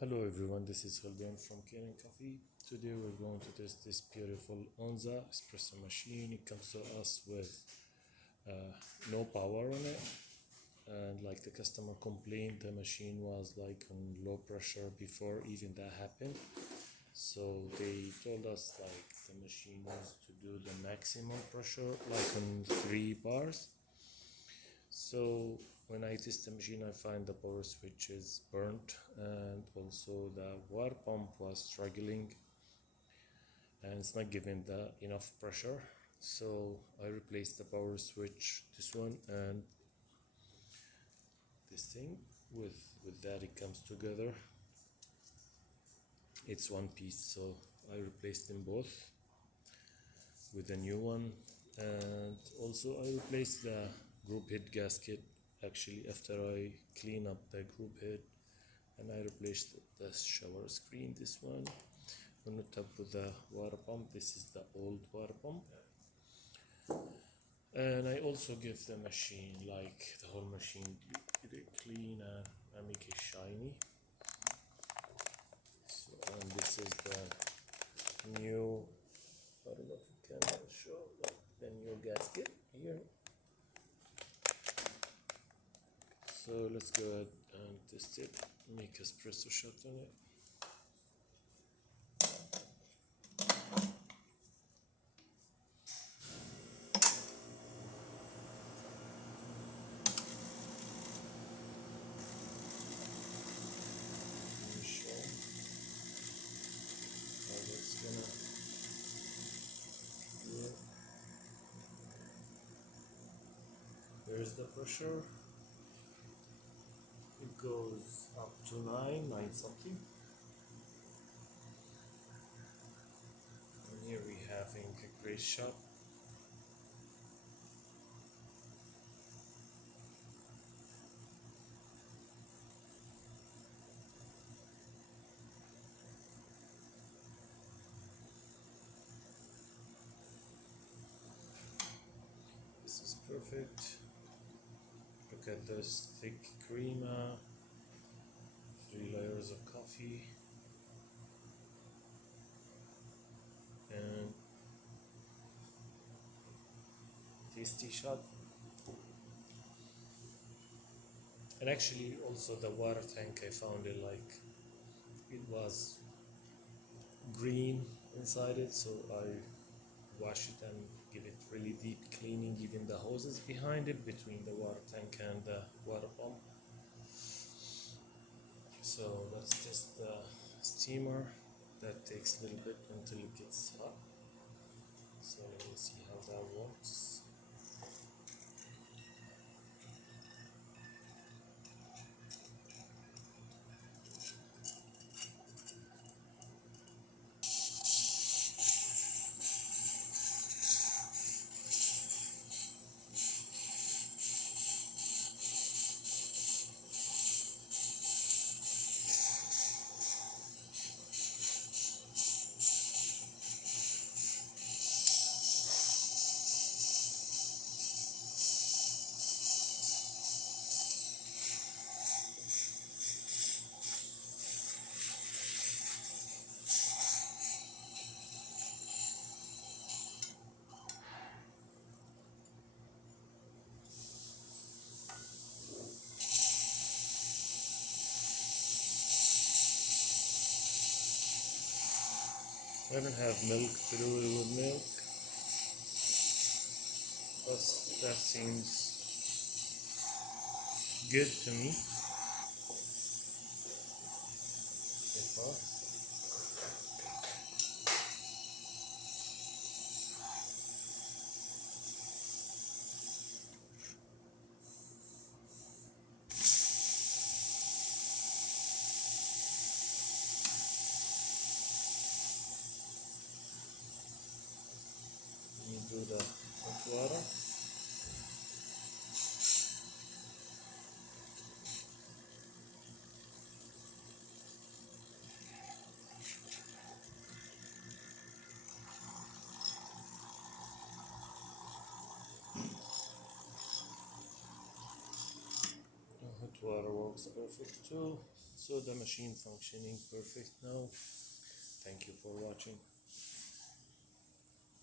Hello everyone, this is Fabian from Kanen Coffee. Today we're going to test this beautiful Anza espresso machine. It comes to us with no power on it, and like the customer complained, the machine was like on low pressure before even that happened. So they told us like the machine needs to do the maximum pressure like on 3 bars. So when I test the machine, I find the power switch is burnt, and also the water pump was struggling and it's not giving the enough pressure. So I replaced the power switch, this one and this thing. With that it comes together. It's one piece, so I replaced them both with a new one. And also I replaced the group head gasket actually after I clean up the group head, and I replaced the shower screen, this one. On the top with the water pump, this is the old water pump. And I also give the machine, like the whole machine, clean and I make it shiny. So, and this is the new, I don't know if you can show, like the new gasket here. So let's go ahead and test it, make espresso shot on it. Let me show how that's gonna do it. Here's the pressure. It goes up to 9 something. And here we having a great shot. This is perfect. Look at this thick crema, 3 layers of coffee, and tasty shot. And actually also the water tank, I found it like it was green inside it, so I wash it and give it really deep cleaning, even the hoses behind it between the water tank and the water pump. So let's test the steamer. That takes a little bit until it gets hot. So let me see how that works. I don't have milk to do it with milk, but that seems good to me so far. Let me do the hot water. The hot water works perfect too. So the machine functioning perfect now. Thank you for watching.